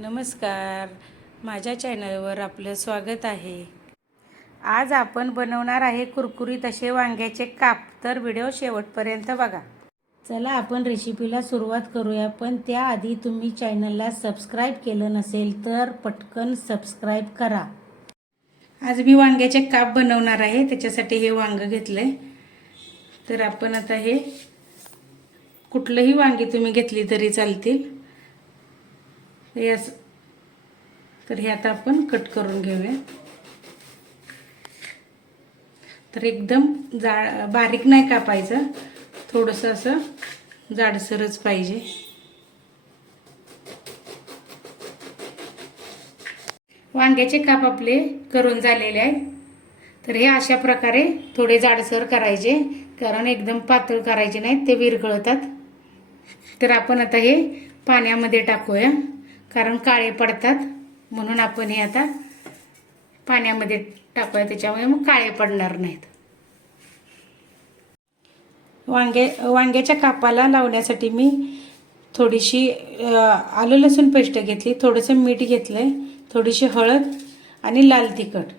नमस्कार. माझ्या चॅनलवर आपलं स्वागत आहे. आज आपण बनवणार आहे कुरकुरीत असे वांग्याचे काप. तर व्हिडिओ शेवटपर्यंत बघा. चला आपण रेसिपीला सुरुवात करूया. पण त्याआधी तुम्ही चॅनलला सबस्क्राईब केलं नसेल तर पटकन सबस्क्राईब करा. आज मी वांग्याचे काप बनवणार आहे. त्याच्यासाठी हे वांगं घेतलं आहे तर आपण आता हे कुठलंही वांगी तुम्ही घेतली तरी चालतील. हे असं. तर हे आता आपण कट करून घेऊया. तर एकदम जा बारीक नाही कापायचं. थोडंसं असं जाडसरच पाहिजे. वांग्याचे काप आपले करून झालेले आहेत. तर हे अशा प्रकारे थोडे जाडसर करायचे. कारण एकदम पातळ करायचे नाहीत ते विरघळतात. तर आपण आता हे पाण्यामध्ये टाकूया. कारण काळे पडतात म्हणून आपण हे आता पाण्यामध्ये टाकूया त्याच्यामुळे मग काळे पडणार नाहीत. वांगे वांग्याच्या कापाला लावण्यासाठी मी थोडीशी आलं लसूण पेस्ट घेतली थोडंसं मीठ घेतलं आहे थोडीशी हळद आणि लाल तिखट.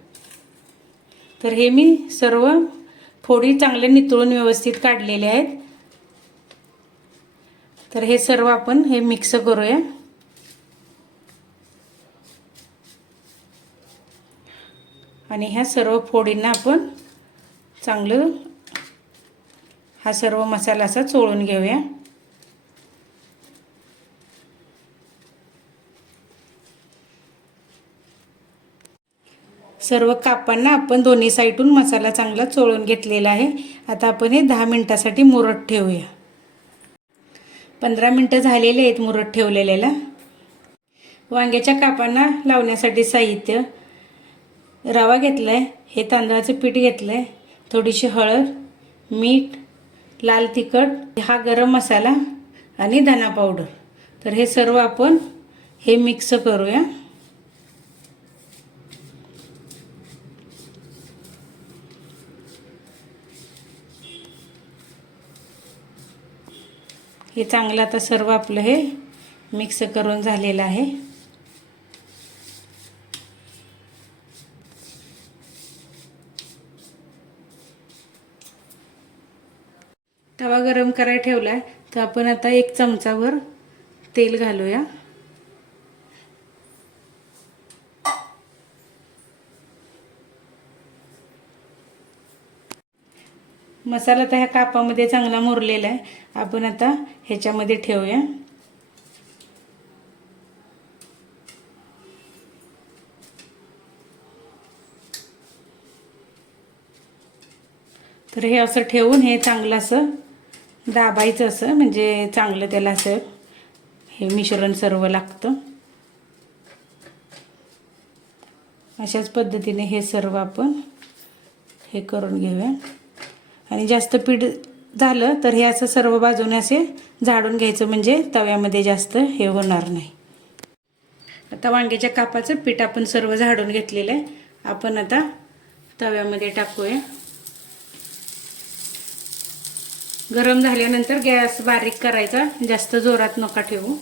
तर हे मी सर्व फोडी चांगले नितळून व्यवस्थित काढलेले आहेत. तर हे सर्व आपण हे मिक्स करूया. आणि ह्या सर्व फोडींना आपण चांगलं हा सर्व मसाला असा चोळून घेऊया. सर्व कापांना आपण दोन्ही साईडून मसाला चांगला चोळून घेतलेला आहे. आता आपण हे दहा मिनटासाठी मुरट ठेवूया. पंधरा मिनटं झालेले आहेत मुरट ठेवलेल्याला. वांग्याच्या कापांना लावण्यासाठी साहित्य रवा घेतला आहे हे तांदळाचं पीठ घेतलं आहे थोडीशी हळद मीठ लाल तिखट हा गरम मसाला आणि धना पावडर. तर हे सर्व आपण हे मिक्स करूया. हे चांगलं आता सर्व आपलं हे मिक्स करून झालेलं आहे. तवा गरम करायला ठेवला आहे तर आपण आता एक चमचाभर तेल घालूया. मसाला तर ह्या कापामध्ये चांगला मुरलेला आहे. आपण आता ह्याच्यामध्ये ठेवूया. तर हे असं ठेवून हे चांगलं असं दाबायचं असं म्हणजे चांगलं त्याला असं हे मिश्रण सर्व लागतं. अशाच पद्धतीने हे सर्व आपण हे करून घेऊया. आणि जास्त पीठ झालं तर हे असं सर्व बाजूने असे झाडून घ्यायचं म्हणजे तव्यामध्ये जास्त हे होणार नाही. आता वांग्याच्या कापाचं पीठ आपण सर्व झाडून घेतलेलं आहे. आपण आता तव्यामध्ये टाकूया. गरम झाल्यानंतर गॅस बारीक करायचा. जास्त जोरात नका ठेवू.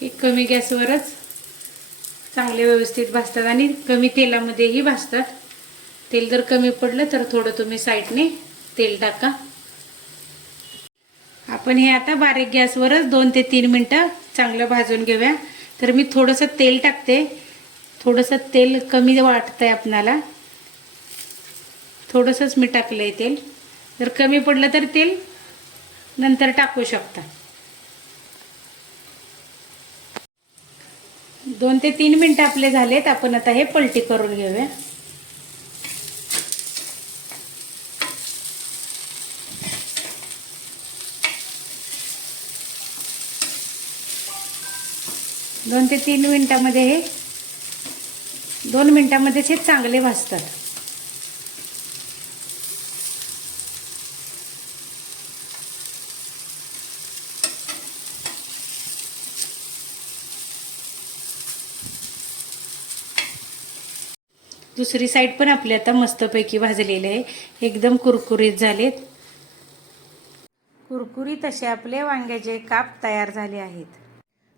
हे कमी गॅसवरच चांगले व्यवस्थित भाजतात आणि कमी तेलामध्येही भाजतात. तेल जर कमी पडलं तर थोडं तुम्ही साईडने तेल टाका. आपण हे आता बारीक गॅसवरच दोन ते तीन मिनटं चांगलं भाजून घेऊया. तर मी थोडंसं तेल टाकते. थोडंसं तेल कमी वाटतं आहे आपणाला. थोडंसंच मी टाकलं आहे तेल. जर कमी पडलं तर तेल नंतर टाकू शकता. दोन ते तीन मिनटं आपले झालेत. आपण आता हे पलटी करून घेऊया. दोन ते तीन मिनटामध्ये हे दोन मिनटामध्येच हे चांगले भाजतात. दुसरी साईड पण आपली आता मस्तपैकी भाजलेली आहे. एकदम कुरकुरीत झालेत. कुरकुरीत असे आपले वांग्याचे काप तयार झाले आहेत.